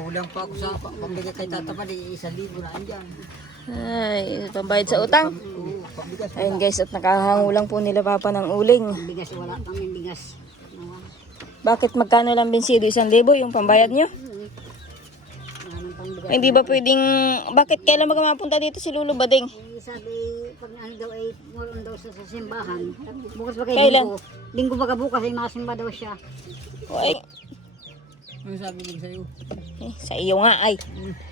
kulang pa ako sa pambigay kay Tata pa, di 1,000 na andyan. Ay, pambayad sa utang. Oo, pambigas. Ayun guys, at nakahango lang po nila Papa ng uling. Bigas, wala kami bigas. Bakit magkano lang bensido? 1,000 yung pambayad nyo? Maraming pang bigas. Hindi ba pwedeng, bakit kailan ba mapunta dito si Lolo Bading? Sabi, pag ano daw ay meron daw sa simbahan. Bukas ba kay Kailan? Linggo? Linggo baga bukas ay masimba daw siya. Ay, Ano sabi ko sa'yo? sa iyo nga ay.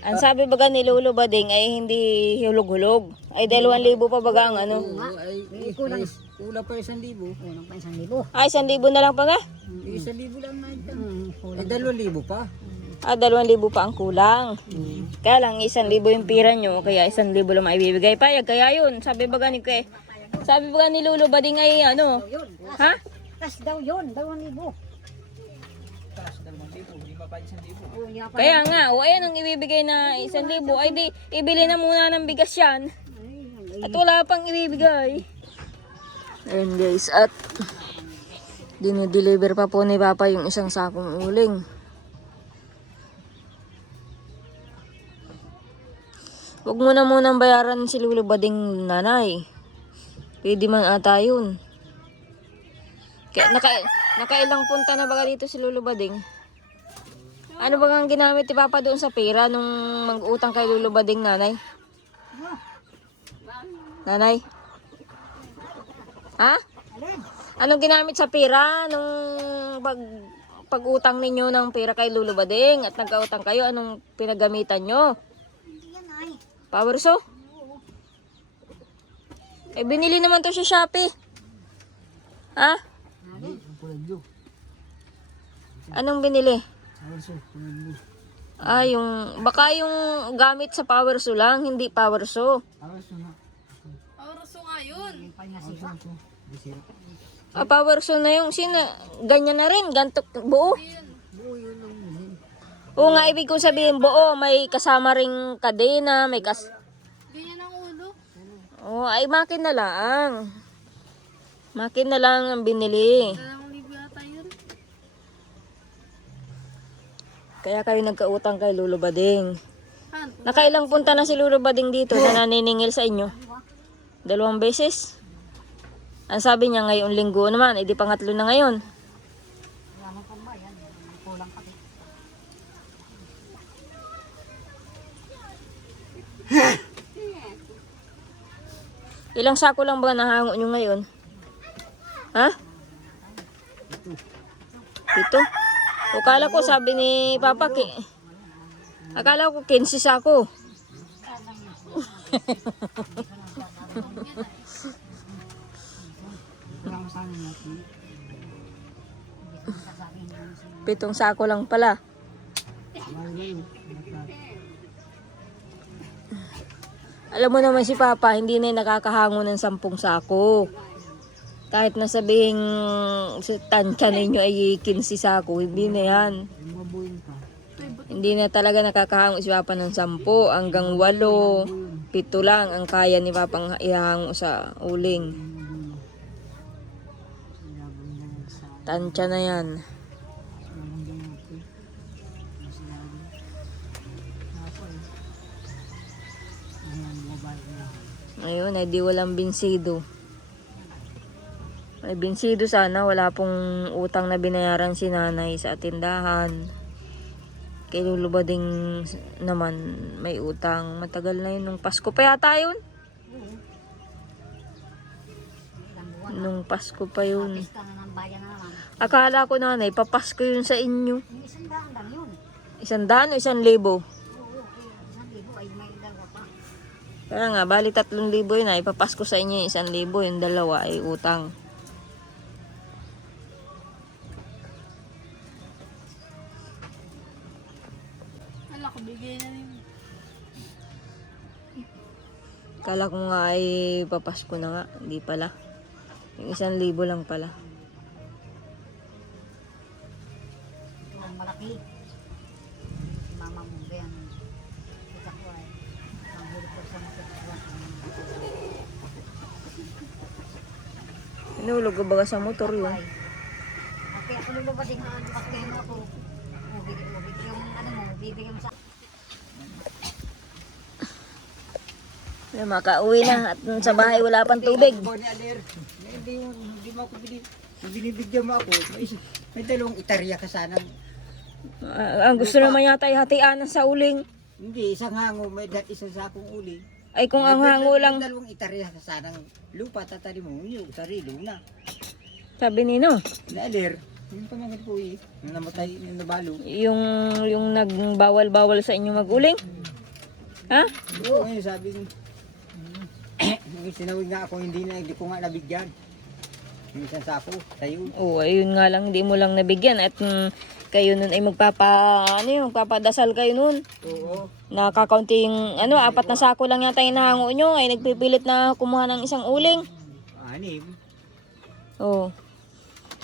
Ang sabi baga ni Lolo Bading ay hindi hulog-hulog. Ay 2,000 pa baga ang ano. Oo, ay kulang. kulang pa 1,000. Kulang pa 1,000. Ay 1,000 na lang pa nga. 1,000 lang na andyan. Kulang. Eh, 2,000 pa. Ah, 2,000 pa ang kulang. Kaya lang 1,000 yung pira nyo, kaya 1,000 lang maibibigay payag. Kaya yun, sabi baga ni Lolo Bading ay ano, Yun. ha? Tas daw yun, 2,000. Taas 2,000, di ba pa 1,000? Oh, yeah, pa. Kaya nga, o ayan ang ibibigay na 1,000, ay di, ibili na muna ng bigas yan. At wala pang ibibigay. Ayun guys, at dinideliver pa po ni Papa yung isang sakong uling. Huwag mo na munang bayaran si Lolo Bading nanay. Pwede man ata yun. Kaya nakailang punta na baga dito si Lolo Bading? Ano ba ang ginamit ni Papa doon sa pera nung mag-utang kay Lolo Bading nanay? Nanay? Ha? Anong ginamit sa pera nung pag-utang ninyo ng pera kay Lolo Bading at nagkautang kayo? Anong pinagamitan nyo? Power saw? Eh, binili naman to sa Shopee. Ha? Anong binili? Ah, baka yung gamit sa power saw lang, hindi power saw. Ah, power saw na yung ganyan na rin, gantok buo. Oo nga, ibig kong sabihin buo, may kasama ring kadena, may Ganyan ang ulo. Oh, ay makina lang. Makina lang ang binili. 2,000 yata yun. Kaya kayo nagkautang kay Lolo Bading. Han, Nakailang punta na si Lolo Bading dito na naniningil sa inyo? 2 beses. Ang sabi niya ngayong linggo naman, edi pangatlo na ngayon. Ilang sako lang ba nahango nyo ngayon? Ha? 7? O kala ko sabi ni Papa, akala ko 15 sako. Pitong sako lang pala. Alam mo naman si Papa, hindi na nakakahango ng 10 sako. Kahit na sabihing tansya ninyo ay 15 sako, hindi na yan. Hindi na talaga nakakahango si Papa ng 10, hanggang 8, 7 lang ang kaya ni Papang ihango sa uling. Tansya na yan. Ayun, ay di walang binsido. Ay binsido sana, wala pong utang na binayaran si nanay sa tindahan. Kay Lolo Bading naman may utang. Matagal na yun, nung Pasko pa yata yun. Nung Pasko pa yun. Pista na ng bayan na naman. Akala ko nanay, papasko yun sa inyo. Yung 100 lang yun. 100 o 1,000? Oo, okay. 1,000 ay may dalawa pa. Kaya nga, bali 3,000 yun ay papasko sa inyo yung 1,000, yung dalawa ay utang. Ala ko, bigay na rin. Kala ko nga ay papasko na nga, hindi pala. Yung 1,000 lang pala. Ito ang malaki. Si mama mo ba yan? Kita ko ay ang huli ko sa mga. Inulog ko baga sa motor yun. Kaya ako lulubading ako. yung ano mo, bibigyan mo sa... Makauwi na at sa bahay wala pang tubig. Ni Aler. Hindi mo ako binibigyan mo ako. May dalawang itarya ka sana. Ang gusto naman yata ay hatian sa uling. Hindi, isang hango, may isang sakong uli. Ay kung ang hango lang, Dalawang itarya ka sanang lupa, tatali mo, yung sarilo na. sabi nino, Ni Aler, yung pamangkin ko yung namatay, yung nabalo. yung nagbawal-bawal sa inyo mag-uling. Ha? Oo, ngayon sabi ko, sinawig nga ako, hindi ko nga nabigyan. Yung isang sako, tayo. Oo, ayun nga lang, hindi mo lang nabigyan at kayo nun ay magpapadasal kayo nun. Oo. Nakakaunting, 4 na sako lang yata yung nahango nyo, ay nagpipilit na kumuha ng isang uling. Anim. Oo.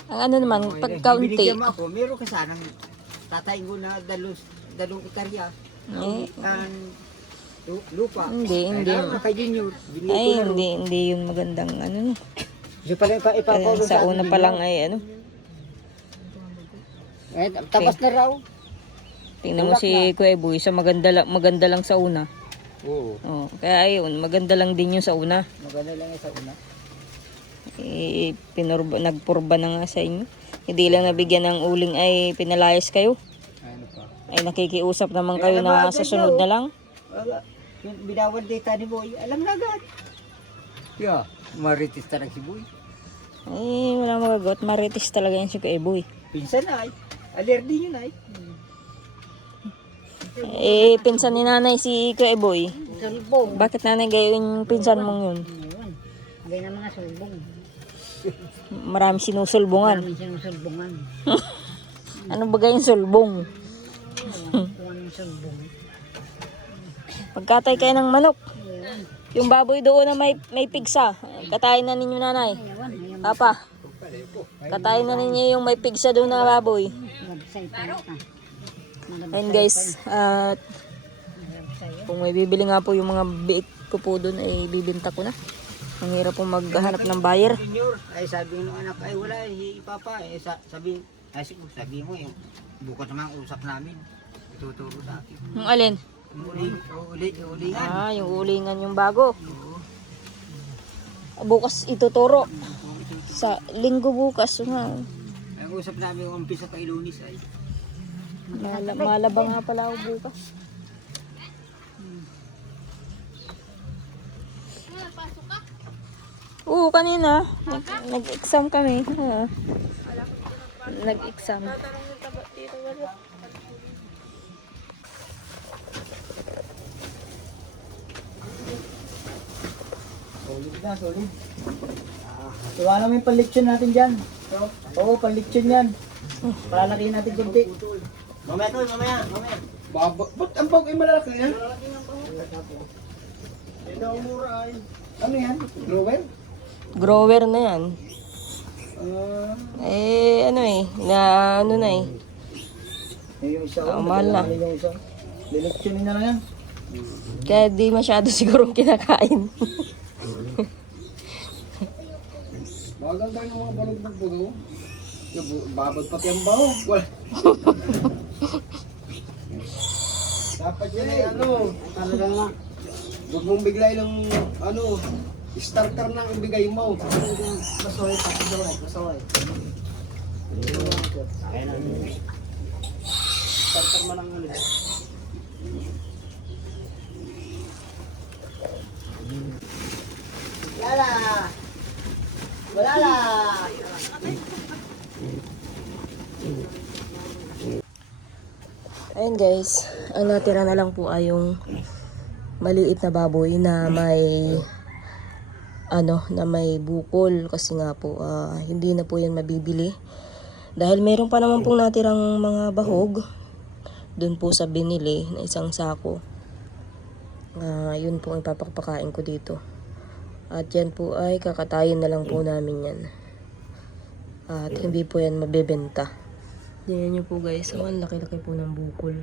Ang ano naman, pagkaunti. Binigyan mo ako, meron ka sanang tatayin ko na dalawang itarya. Lupa. Hindi. Kay Junior. Ay, hindi yun magandang ano. Yung pala ipapaulo Sa una pa lang ay ano. Tapos na raw. Tingnan mo si Kuya Boy, sa maganda lang sa una. Oo. Oh, kaya ayun, maganda lang din yung sa una. Maganda lang yung sa una. Nagpurba na nga sa inyo. Hindi lang nabigyan ng uling ay pinalayas kayo. Ano pa? Ay nakikiusap naman kayo na sa sunod na lang. Wala. Yung binawal data ni Boy, alam na agad. Yeah, maritis talaga si Boy. Ay, wala magagot. Maritis talaga yan si Kuya Boy. Pinsan ay. Alerdi yun ay. Pinsan ni nanay si Kuya Boy. Sulbong. Bakit nanay gayon yung pinsan mong yun? Yun. Hindi na mga sulbong. Marami sinusulbungan. Maraming sinusulbungan. Ano ba gayong sulbong? Kung anong sulbong. Pagkatay kayo ng manok. Yun. Yung baboy doon na may pigsa. Katayin na ninyo nanay. Ayun. Papa. Katayin na ninyo yung may pigsa doon na baboy. Website pa na. Ayun guys. At kung may bibili nga po yung mga biik ko po doon ay bibinta ko na. Ang hirap po maghanap ng buyer. Junior, ay sabi ng anak, ay wala, papa, sabi mo, bukas naman ang usap namin. Ituturo sa akin. Yung alin? Ulingan. Yung ulingan yung bago. Bukas ituturo. Sa linggo bukas. Ang usap namin yung umpisa kay Lunis ay. Malaba nga pala ako bukas. Pasok ka? Oo, kanina. Nag-exam kami. Nag-exam. Solid na, solid. Tuwa naman yung panlitsyon natin dyan. Oo, panlitsyon yan. Palalakihin natin kunti. Mamaya to, mamaya. Ba't ang bag ay malalaki yan? Hindi daw mura ay. Ano yan? Grower? Grower na yan. Ano na eh. Yung isa, Mahal na. yung isa. Lilitsyonin na lang yan. Kaya di masyado siguro kinakain. Maganda yung mga balog ng puno. Babad pati ang baho. Wala. Dapat yan ay ano lang nga. Huwag mong bigay ng starter ng ibigay mo. Masaway pa, masaway. Starter man ang ano. Lala! Wala! Ayun guys, ang natira na lang po ay yung maliit na baboy na may bukol kasi nga po hindi na po yan mabibili dahil meron pa naman pong natirang mga bahog dun po sa binili na isang sako. Yun po ang ipapakpakain ko dito at yan po ay kakatayin na lang po namin yan at hindi po yan mabebenta. Tingnan nyo po guys, ang laki-laki po ng bukol.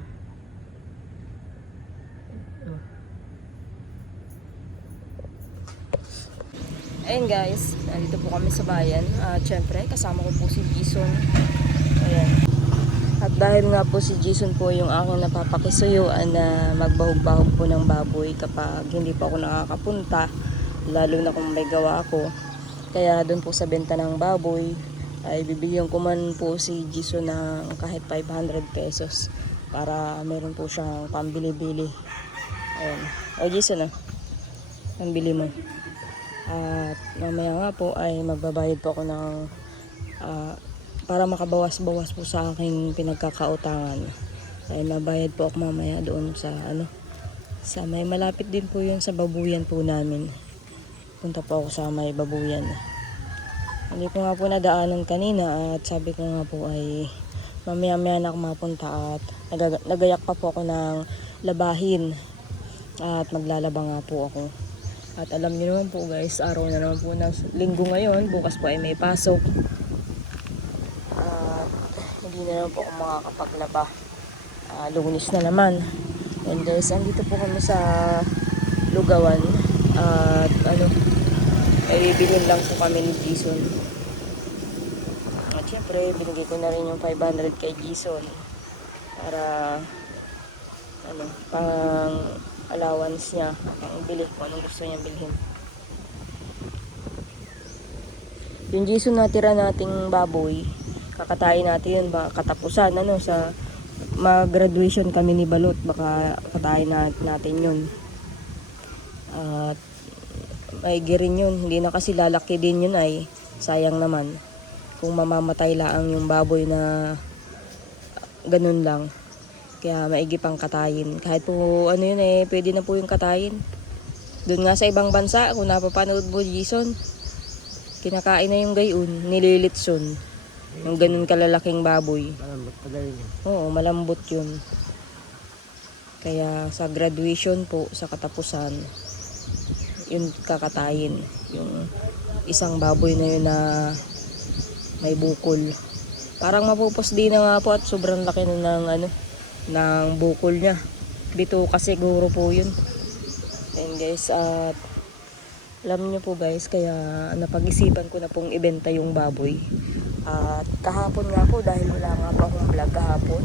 Ayun guys, nandito po kami sa bayan. At syempre, kasama ko po si Jason. Ayan. At dahil nga po si Jason po yung aking napapakisuyuan na magbahog-bahog po ng baboy kapag hindi pa ako nakakapunta, lalo na kung may gawa ako. Kaya doon po sa benta ng baboy ay bibigyan ko man po si Jason ng kahit 500 pesos para meron po siyang pambili-bili. Ayan. O Jason pambili mo. At mamaya nga po ay magbabayad po ako ng para makabawas-bawas po sa aking pinagkakautangan. Ay mabayad po ako mamaya doon sa sa may malapit din po yun sa babuyan po namin. Punta po ako sa may babuyan. Hindi ko nga po nadaanan kanina at sabi ko nga po ay mamaya-maya na ako mapunta at nagayak pa po ako ng labahin at maglalaba nga po ako. At alam niyo naman po guys, araw na naman po na linggo ngayon, bukas po ay may pasok. At hindi na naman po ako makakapaglaba. Lunes na naman. And guys, andito po kami sa Lugawan. At ay bilhin lang po kami ni Jason. At syempre, binigay ko na rin yung 500 kay Jason para pang allowance niya, pang bili kung anong gusto niya bilhin. Yung Jason natira nating baboy, kakatain natin yun, baka katapusan sa mag-graduation kami ni Balot, baka kakatain natin yun. At maigi rin yun, hindi na kasi lalaki din yun ay sayang naman kung mamamatay lang yung baboy na ganun lang. Kaya maigi pang katayin. Kahit po yun pwede na po yung katayin. Doon nga sa ibang bansa, kung napapanood mo Jason, kinakain na yung gayon, nililitson. Yung ganun kalalaking baboy. Malambot pa galing yun. Oo, malambot yun. Kaya sa graduation po, sa katapusan, yun kakatayin. Yung isang baboy na yun na may bukol. Parang mapupos din na nga po at sobrang laki na ng bukol niya. Dito kasi siguro po yun. And guys, at alam niyo po guys, kaya napag-isipan ko na pong ibenta yung baboy. At kahapon nga po, dahil wala nga po akong vlog kahapon,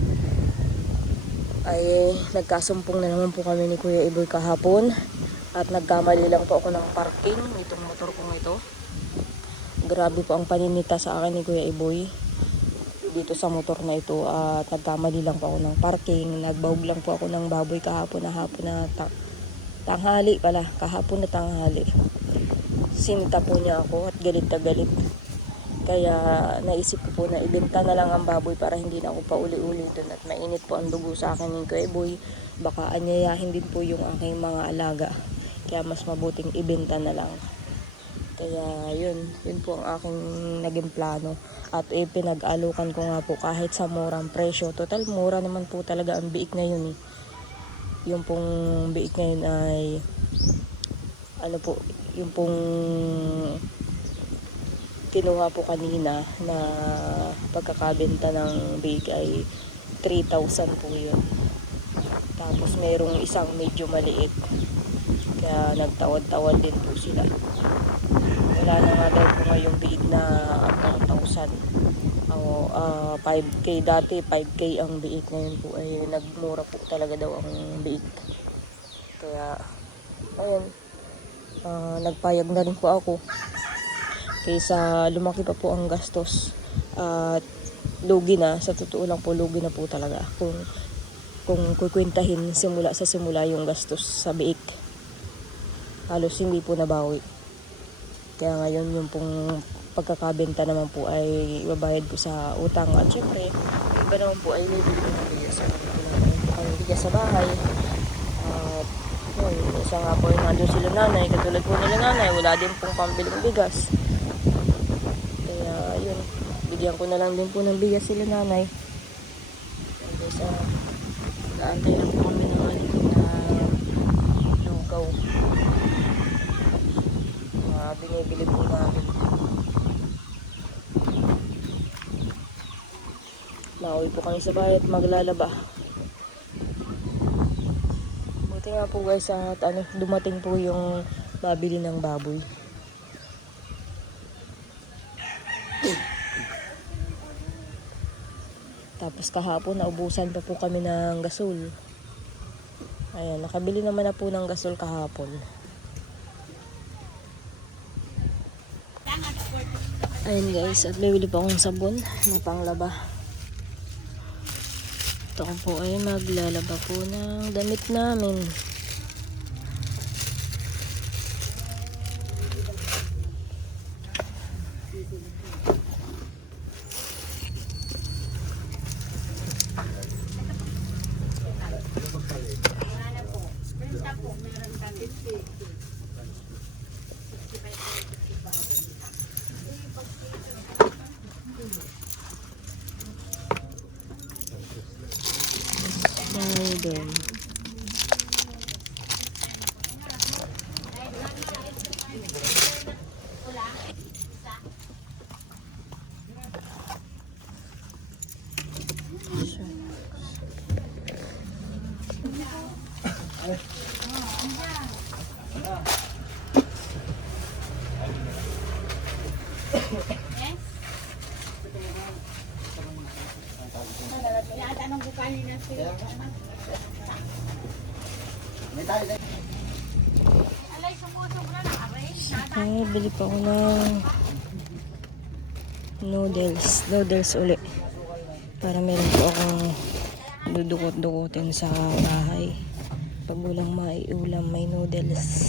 ay nagkasumpong na naman po kami ni Kuya Iboy kahapon. At nagkamali lang po ako ng parking nitong motor kong ito. Grabe po ang paninita sa akin ni Kuya Iboy dito sa motor na ito. At nagkamali lang po ako ng parking. Nagbahog lang po ako ng baboy kahapon na tanghali pala. Kahapon na tanghali. Sinita po niya ako at galit na galit. Kaya naisip ko po na ibenta na lang ang baboy para hindi na ako pauli-uli doon. At mainit po ang dugo sa akin ni Kuya Iboy. Baka anyayahin din po yung aking mga alaga. Kaya mas mabuting ibenta na lang. Kaya yun po ang aking naging plano. At pinag-alukan ko nga po kahit sa murang presyo. Total mura naman po talaga ang biik na yun Yung pong biik na yun ay yung pong kinuha po kanina na pagkakabenta ng biik ay 3,000 po yun. Tapos mayroong isang medyo maliit. Kaya nagtawad-tawad din po sila. Wala na nga daw po ngayong biig na 4,000. 5K dati, 5K ang biig. Ngayon po ay nagmura po talaga daw ang biig. Kaya, ayun. Nagpayag na rin po ako. Kaysa lumaki pa po ang gastos. At lugi na, sa totoo lang po, lugi na po talaga. Kung kukwentahin simula yung gastos sa biik. Halos hindi po nabawi. Kaya ngayon yung pong pagkakabenta naman po ay ibabayad po sa utang. At syempre, iba naman po ay bibili po ng bigas. Ang bigas sa bahay. At yun, isa nga po yung nandun sila nanay. Katulad po nila nanay, wala din pong pambiling bigas. Kaya yun, bigyan ko na lang din po ng bigas sila nanay. Kaya naantay lang po kami ng lugaw. Binibili po namin. Nauwi po kami sa bahay at maglalaba. Buti nga po guys at dumating po yung babili ng baboy. Tapos kahapon naubusan pa po kami ng gasol. Ayan, nakabili naman na po ng gasol kahapon. Ayun guys, at bibili pa akong sabon na panglaba. Ito ko po ay maglalaba po ng damit namin. Ayun. Ay, bili pa ako ng noodles uli para meron po akong dudukot-dukutin sa bahay pag walang maiulam may noodles.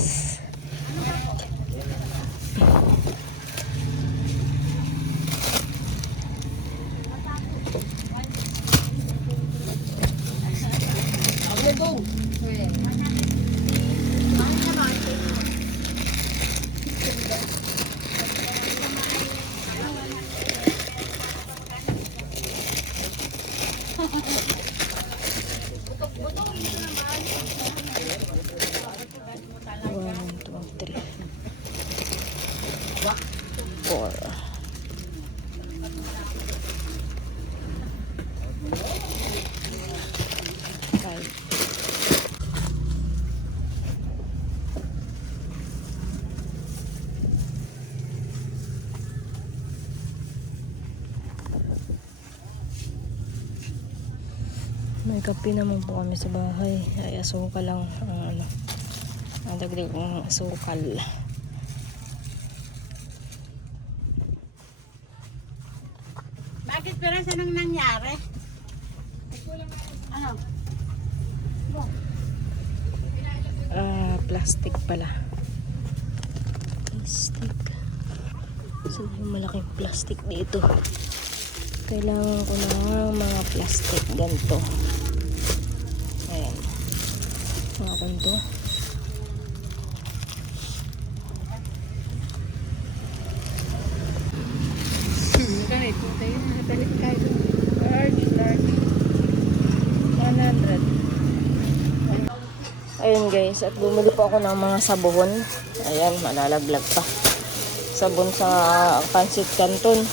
May kape naman po kami sa bahay. Ay, asukal lang ang ang dagdag ng asukal. Bakit pero saan ang nangyari? Ano? Plastic pala. Plastic. So, yung malaking plastic dito. Kailangan ko ng mga plastic ganito. Ayan. Mga ganito. Ganito tayo. Nakapalit kayo. Large. 100. Ayun guys, at bumili po ako ng mga sabon. Ayan, malalaglag pa. Sabon sa Pancit Canton.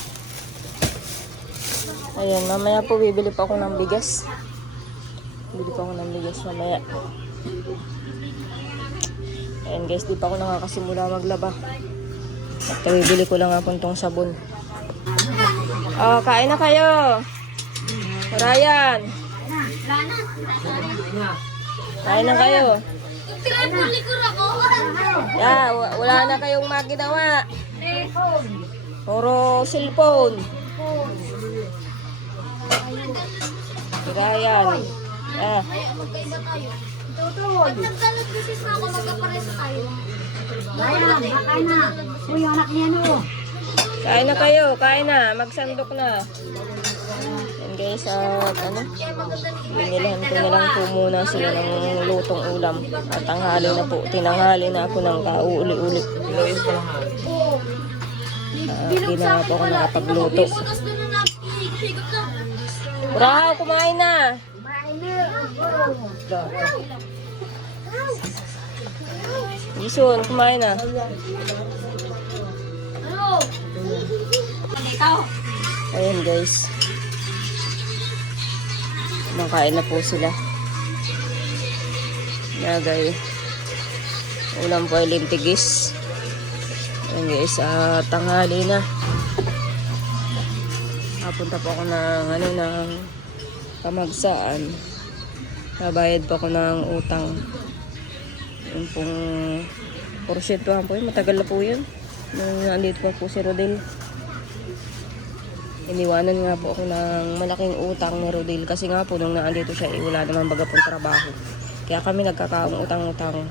Ayan, mamaya po bibili pa ako ng bigas. Bili pa ako ng bigas mamaya. Ayan guys, di pa ako nakakasimula maglaba. At bibili ko lang nga po itong sabon. Oh, kain na kayo. Ryan. Kain na kayo. Yeah, wala na kayong maginawa. Puro cellphone. Ryan. Magkaiba tayo. Pag nagkalat busis na ako, magkapares tayo. Kain na. Uy, anak niya no. Kain na kayo, kain na. Magsandok na. Yan guys, at binilahan ko na lang po muna sila ng lutong ulam. At tanghali na po, tinanghali na ako ng kauli-uli. Hindi na po ako nakapagluto. Urahaw, kumain na. Jason, kumain na. Ayan guys. Kumakain na po sila. Nagay. Ulam po ay lintigis. Ayan guys, tanghali na. Papunta po ako ng Kamagsaan. Nabayad pa ko ng utang. Yung pong porsyentuhan po yun. Matagal na po yun. Nung nandito pa po si Rodel. Iniwanan nga po ako ng malaking utang ni Rodel. Kasi nga po nung nandito siya, wala naman baga pong trabaho. Kaya kami nagkakaong utang-utang.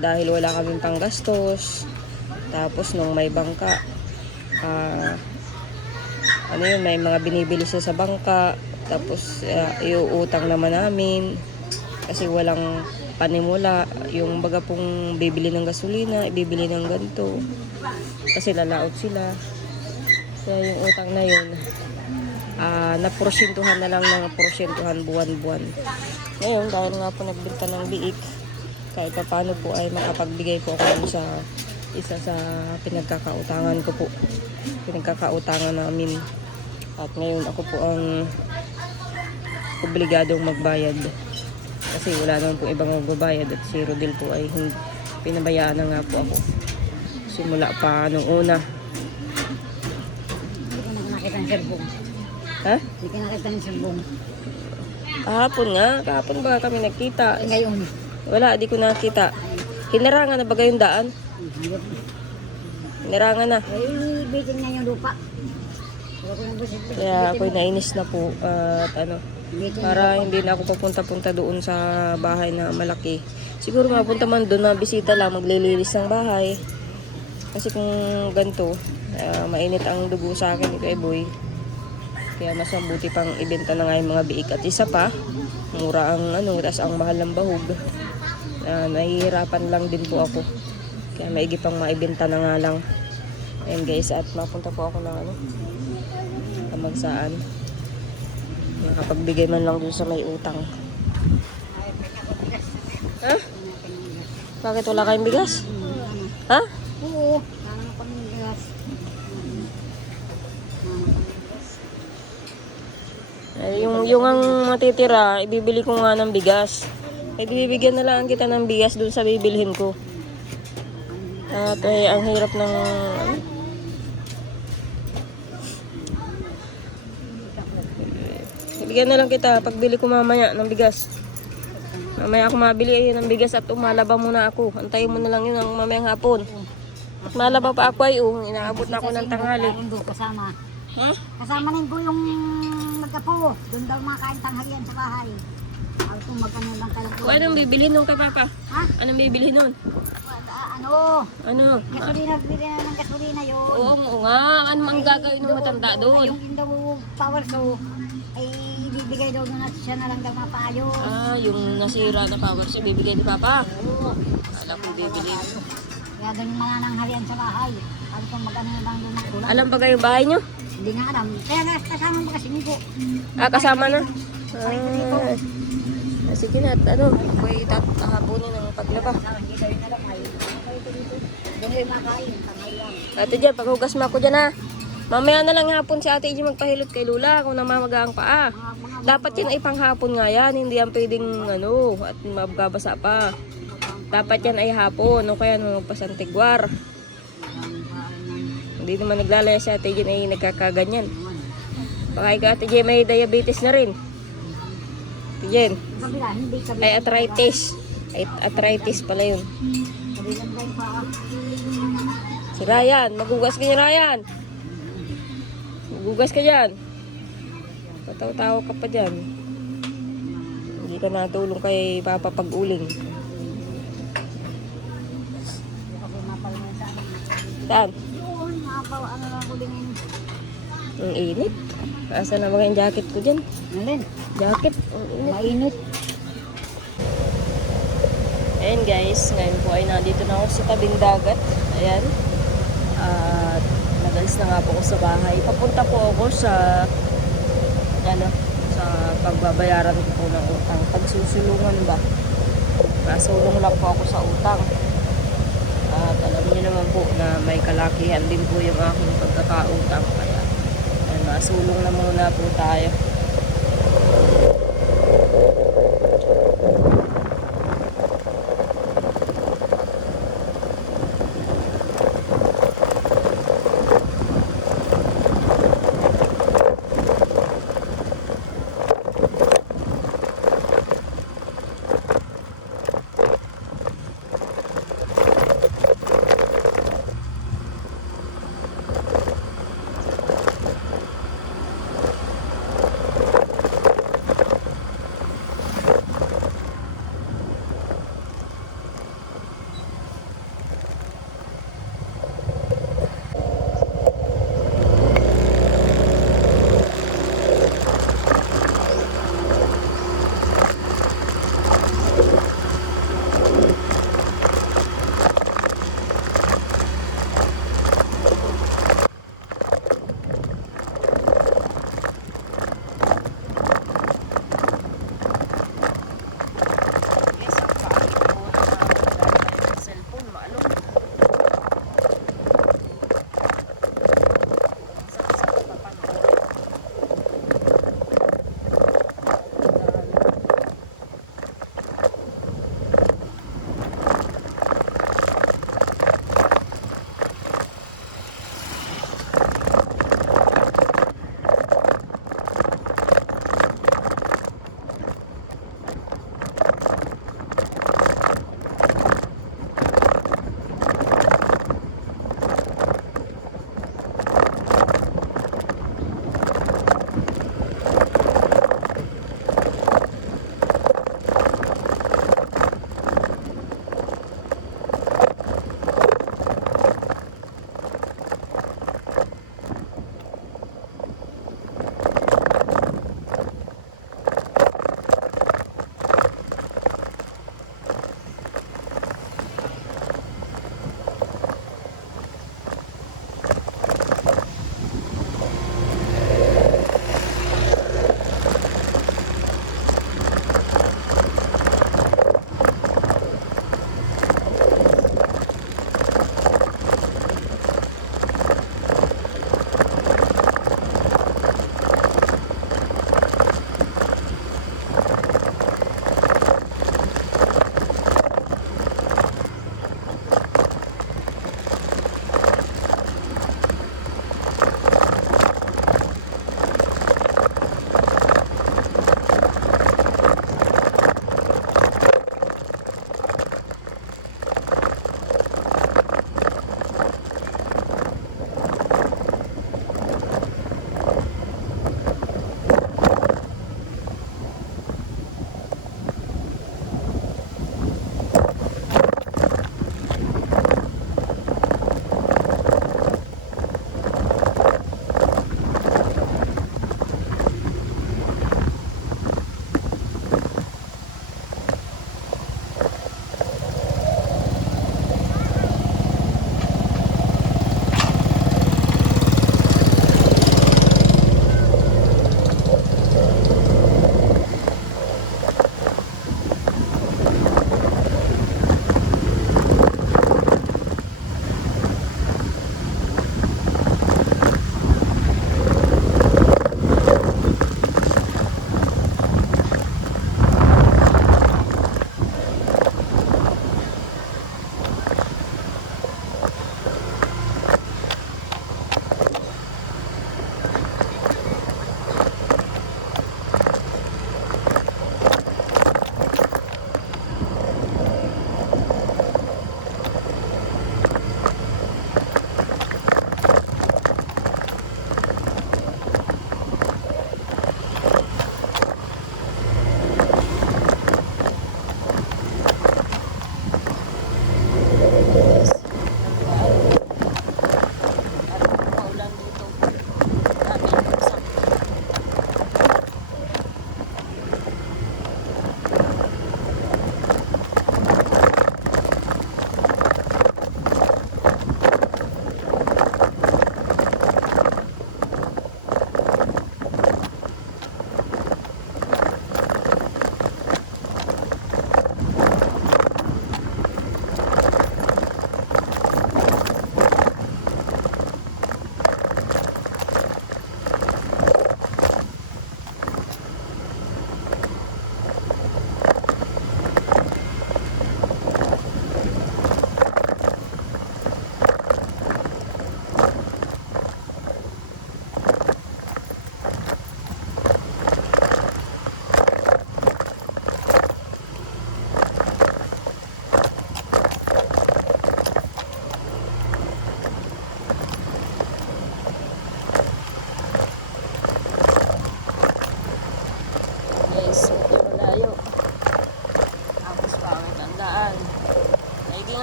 Dahil wala kaming panggastos. Tapos nung may bangka, may mga binibili siya sa bangka. Tapos iuutang naman namin. Kasi walang panimula. Yung baga pong bibili ng gasolina, bibili ng ganito. Kasi lalaot sila. Kaya yung utang na yun, naporsyentuhan na lang ng porsyentuhan buwan-buwan. Ngayon, dahil nga po nagbenta ng biik, kahit pa paano po ay makapagbigay po ako sa isa sa pinagkakautangan ko po. Pinagkakautangan namin. At ngayon ako po ang obligadong magbayad. Kasi wala naman po ibang magbabayad at si Rodel po ay pinabayaan na nga po ako. Simula pa nung una. Hindi ko na nakita ng serbong. Ha? Hindi ko nakita ng serbong. Kahapon ba kami nagkita? Ngayon. Wala, di ko nakita. Hinarangan na ba yung daan? Hinarangan na. Ay, bitin na yung lupa. Kaya ako'y nainis na po. At para hindi na ako papunta-punta doon sa bahay na malaki. Siguro mapunta man doon na bisita lang, maglilinis ng bahay. Kasi kung ganito, mainit ang dugo sa akin, kay Boy. Kaya mas mabuti pang ibenta na nga yung mga biik. At isa pa, mura ang tas ang mahal ng bahog. Nahihirapan lang din po ako. Kaya maigi pang maibenta na nga lang. Ayan guys, at mapunta po ako ng Kamagsaan. Nakapagbigay man lang dun sa may utang. Ha? Bakit wala kayong bigas? Ha? Oo. Nanganap kami ng gas. Yung ang matitira, ibibili ko nga ng bigas. Ay, bibigyan na lang kita ng bigas dun sa bibilhin ko. At ang hirap ng bigyan na lang kita pagbili ko mamaya ng bigas. Mamaya ako mabili ng bigas at umalaba muna ako. Antayin mo na lang yun ang mamayang hapon. At malaba pa ako ay inaabot na ako ng tanghali. Kasama. Ha? Kasama rin ko yung magkapo. Doon daw makain tanghalian sa bahay. Ako magkano lang kayo. O anong bibili nun ka, Papa? Ha? Anong bibili nun? Ano? Gasolina, bili na ng gasolina yun. Oo nga. Ano ang gagawin ng matanda doon? Yung daw power so, ay ibibigay daw na siya na lang daw mapayo. Yung nasira na power siya, bibigay ni Papa. Alam ko bibili. Kaya doon yung mga nanghalian sa bahay. Sabi ko magkano lang doon ng ulan. Alam ba kayo bahay nyo? Hindi nga alam. Kaya nga kasama mo kasi ko. Kasama na? Sige na, ako'y hapunin ng paglaba. Hindi daw yung alam ay. Doon yung makain. Tanghalian. Ate Jen, paghugas mo ako dyan ha. Mamaya na lang hapon si Ate Jen magpahilot kay Lula kung namamaga ang paa. Dapat yan ay panghapon nga yan, hindi yan pwedeng at mababasa pa. Dapat yan ay hapon, o kaya pasantigwar. Hindi naman naglalaya si Ate Jen ay nagkakaganyan. Baka ikaw Ate Jen may diabetes na rin. Ate Jen, ay arthritis. Ay arthritis pala yun. Si Ryan, magugas ka niya Ryan. Magugas ka dyan. Tatawa-tawa ka pa dyan. Hindi ka natulong kay Papa pag-uling. Saan? Ang init. Asa na mga yung jacket ko dyan? Nalin, Jacket? Ang init. mainit. Ayan guys, ngayon po ay nandito na ako sa tabing dagat. Ayan. At nagalis na nga po ako sa bahay. Papunta po ako sa sa pagbabayaran ko po ng utang. Pagsusulungan ba? Nasulong lang po ako sa utang. At alam niyo naman po na may kalakihan din po yung aking pagkakautang. Kaya nasulong na muna po tayo.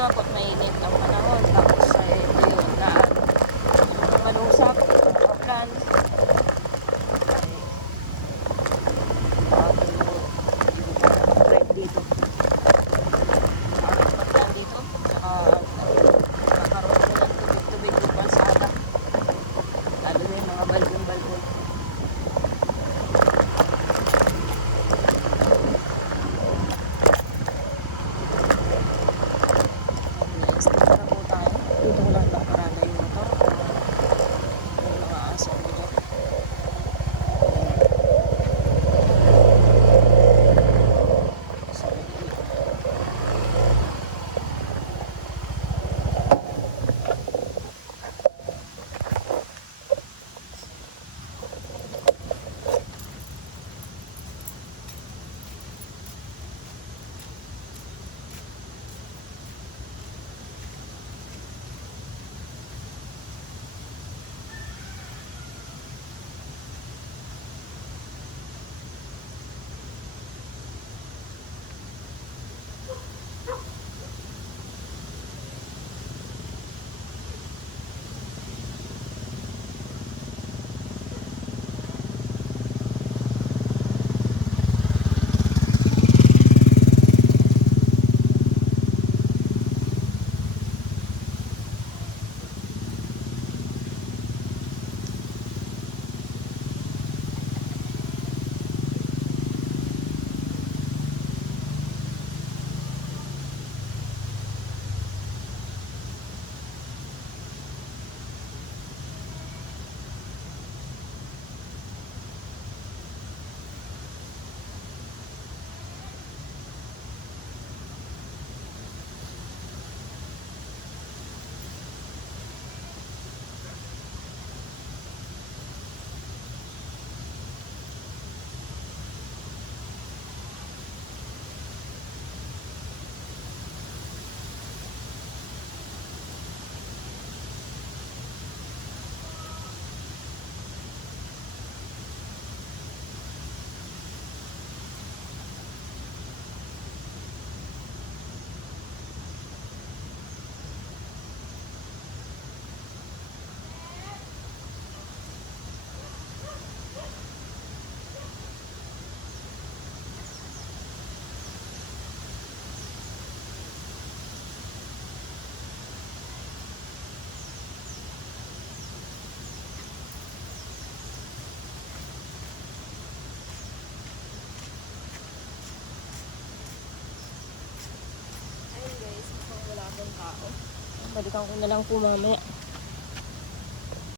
umabot mainit ang panahon. Tapos ito yung na malusap, ulan. Drive dito. Pagdaan dito. Kakaroon ko ng tubig-tubig yung kalsada. Lalo na yung mga balbon-balbon. Naistick na po tayo. Dito ko lang nakaparada yung motor. Yung mga aso nila. Ayun guys, mukhang wala akong tao. Balikan ko na lang po mamaya.